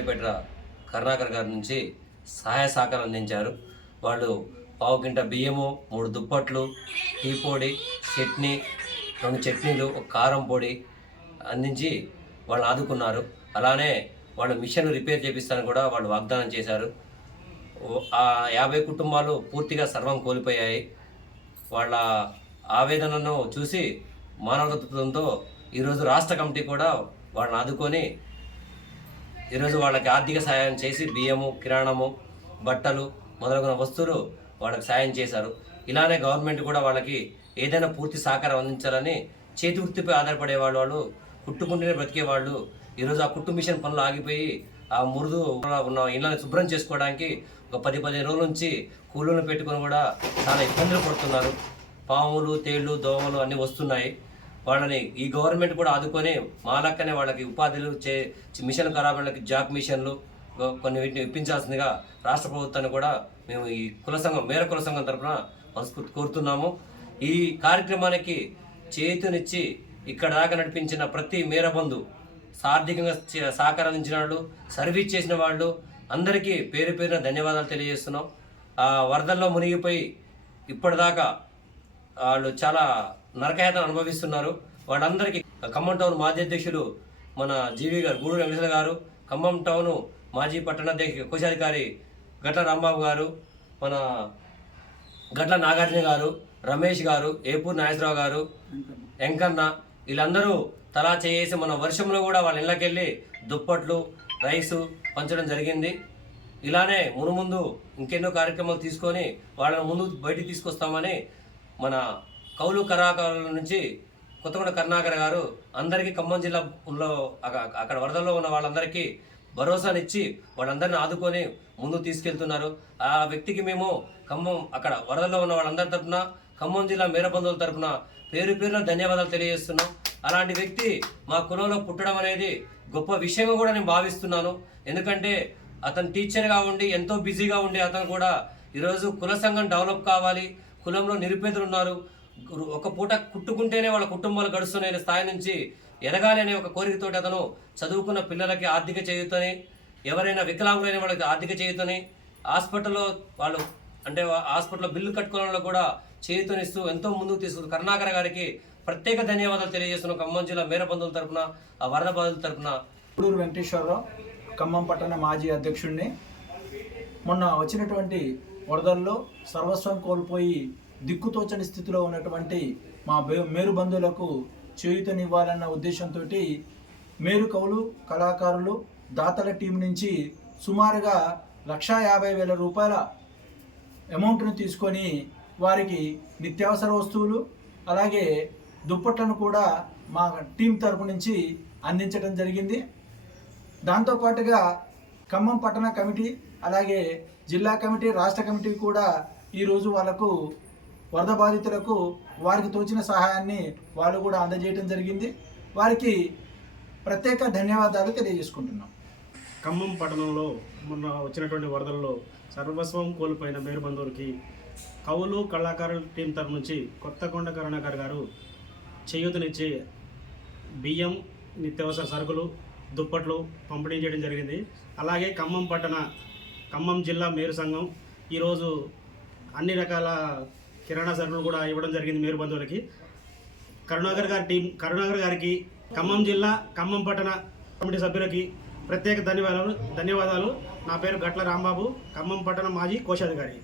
సూర్యాపేట కరుణాకర్ గారి నుంచి సహాయ సహకారం అందించారు. వాళ్ళు పావు కింట బియ్యము, 3 దుప్పట్లు, టీ పొడి, చట్నీ, 2 చట్నీలు, ఒక కారం పొడి అందించి వాళ్ళని ఆదుకున్నారు. అలానే వాళ్ళ మిషన్ రిపేర్ చేపిస్తానని కూడా వాళ్ళు వాగ్దానం చేశారు. ఆ 50 కుటుంబాలు పూర్తిగా సర్వం కోల్పోయాయి. వాళ్ళ ఆవేదనను చూసి మానవత్వంతో ఈరోజు రాష్ట్ర కమిటీ కూడా వాళ్ళని ఆదుకొని ఈరోజు వాళ్ళకి ఆర్థిక సహాయం చేసి బియ్యము, కిరాణము, బట్టలు మొదలగున వస్తువులు వాళ్ళకి సాయం చేశారు. ఇలానే గవర్నమెంట్ కూడా వాళ్ళకి ఏదైనా పూర్తి సహకారం అందించాలని చేతి వృత్తిపై ఆధారపడే వాళ్ళు కుట్టుకుంటూనే బ్రతికేవాళ్ళు ఈరోజు ఆ కుట్టు మిషన్ పనులు ఆగిపోయి ఆ మురుదు ఉన్న ఇళ్ళని శుభ్రం చేసుకోవడానికి ఒక 10-15 రోజుల నుంచి కూలీలను పెట్టుకొని కూడా చాలా ఇబ్బందులు పడుతున్నారు. పాములు, తేళ్లు, దోమలు అన్నీ వస్తున్నాయి. వాళ్ళని ఈ గవర్నమెంట్ కూడా ఆదుకొని మాలక్కనే వాళ్ళకి ఉపాధులు మిషన్ ఖరాబ్ వాళ్ళకి జాబ్ మిషన్లు కొన్ని వీటిని ఇప్పించాల్సిందిగా రాష్ట్ర ప్రభుత్వాన్ని కూడా మేము ఈ మేర కుల సంఘం తరఫున మనస్ఫూర్తి కోరుతున్నాము. ఈ కార్యక్రమానికి చేతునిచ్చి ఇక్కడ దాకా నడిపించిన ప్రతి మేరబంధు, ఆర్థికంగా సహకారం అందించిన వాళ్ళు, సర్వీస్ చేసిన వాళ్ళు అందరికీ పేరు పేరున ధన్యవాదాలు తెలియజేస్తున్నాం. ఆ వరదల్లో మునిగిపోయి ఇప్పటిదాకా వాళ్ళు చాలా నరకయాతన అనుభవిస్తున్నారు. వాళ్ళందరికీ ఖమ్మం టౌన్ మాజీ అధ్యక్షులు మన జీవి గారు, గూడూరు వెంకటేశ్వర గారు, ఖమ్మం టౌన్ మాజీ పట్టణాధ్యక్ష కోశాధికారి గట్ల రాంబాబు గారు, మన గట్ల నాగార్జున గారు, రమేష్ గారు, ఏపూర్ నాగేశ్వరరావు గారు, వెంకన్న, వీళ్ళందరూ తలా చేసి మన వర్షంలో కూడా వాళ్ళ ఇళ్ళకెళ్ళి దుప్పట్లు, రైసు పంచడం జరిగింది. ఇలానే మునుముందు ఇంకెన్నో కార్యక్రమాలు తీసుకొని వాళ్ళని ముందు బయటికి తీసుకొస్తామని మన కౌలు కళాకారుల నుంచి కొత్తగూడ కరుణాకర్ గారు అందరికీ ఖమ్మం జిల్లాలో అక్కడ వరదల్లో ఉన్న వాళ్ళందరికీ భరోసానిచ్చి వాళ్ళందరినీ ఆదుకొని ముందుకు తీసుకెళ్తున్నారు. ఆ వ్యక్తికి మేము ఖమ్మం అక్కడ వరదల్లో ఉన్న వాళ్ళందరి తరఫున, ఖమ్మం జిల్లా మేరబంధువుల తరఫున పేరు పేరున ధన్యవాదాలు తెలియజేస్తున్నాం. అలాంటి వ్యక్తి మా కులంలో పుట్టడం అనేది గొప్ప విషయంగా కూడా నేను భావిస్తున్నాను. ఎందుకంటే అతను టీచర్గా ఉండి ఎంతో బిజీగా ఉండి అతను కూడా ఈరోజు కుల సంఘం డెవలప్ కావాలి, కులంలో నిరుపేదలు ఉన్నారు, ఒక పూట కుట్టుకుంటేనే వాళ్ళ కుటుంబాలు గడుస్తున్న స్థాయి నుంచి ఎదగాలి అనే ఒక కోరికతోటి అతను చదువుకున్న పిల్లలకి ఆర్థిక చేయుతని, ఎవరైనా వికలాంగులైన వాళ్ళకి ఆర్థిక చేయుతని, హాస్పిటల్లో వాళ్ళు అంటే హాస్పిటల్లో బిల్లు కట్టుకోవడంలో కూడా చేయుతనిస్తూ ఎంతో ముందుకు తీసుకుంది. కరుణాకర్ గారికి ప్రత్యేక ధన్యవాదాలు తెలియజేస్తున్నాం. ఖమ్మం జిల్లా మేరబంధువుల తరఫున, ఆ వరద బాధితుల తరఫున. గూడూరు వెంకటేశ్వరరావు, ఖమ్మం పట్టణ మాజీ అధ్యక్షుడిని. మొన్న వచ్చినటువంటి వరదల్లో సర్వస్వం కోల్పోయి దిక్కుతోచని స్థితిలో ఉన్నటువంటి మా మేరు బంధువులకు చేయూతనివ్వాలన్న ఉద్దేశంతో మేరు కౌలు కళాకారులు దాతల టీం నుంచి సుమారుగా 1,50,000 రూపాయల అమౌంట్ను తీసుకొని వారికి నిత్యావసర వస్తువులు అలాగే దుప్పట్లను కూడా మా టీం తరపు నుంచి అందించడం జరిగింది. దాంతోపాటుగా ఖమ్మం పట్టణ కమిటీ అలాగే జిల్లా కమిటీ, రాష్ట్ర కమిటీ కూడా ఈరోజు వాళ్ళకు వరద బాధితులకు వారికి తోచిన సహాయాన్ని వాళ్ళు కూడా అందజేయడం జరిగింది. వారికి ప్రత్యేక ధన్యవాదాలు తెలియజేసుకుంటున్నాం. ఖమ్మం పట్టణంలో మొన్న వచ్చినటువంటి వరదల్లో సర్వస్వం కోల్పోయిన మేరు బంధువులకి కౌలు కళాకారుల టీం తరఫు నుంచి కొత్తగూడ కరుణాకర్ గారు చేయూతనిచ్చి బియ్యం, నిత్యావసర సరుకులు, దుప్పట్లు పంపిణీ చేయడం జరిగింది. అలాగే ఖమ్మం జిల్లా మేరు సంఘం ఈరోజు అన్ని రకాల కిరాణా సరుకులు కూడా ఇవ్వడం జరిగింది మేరు బంధువులకి. కరుణాకర్ గారికి, ఖమ్మం జిల్లా ఖమ్మం పట్టణ కమిటీ సభ్యులకి ప్రత్యేక ధన్యవాదాలు. నా పేరు గట్ల రాంబాబు, ఖమ్మం పట్టణ మాజీ కోశాధికారి.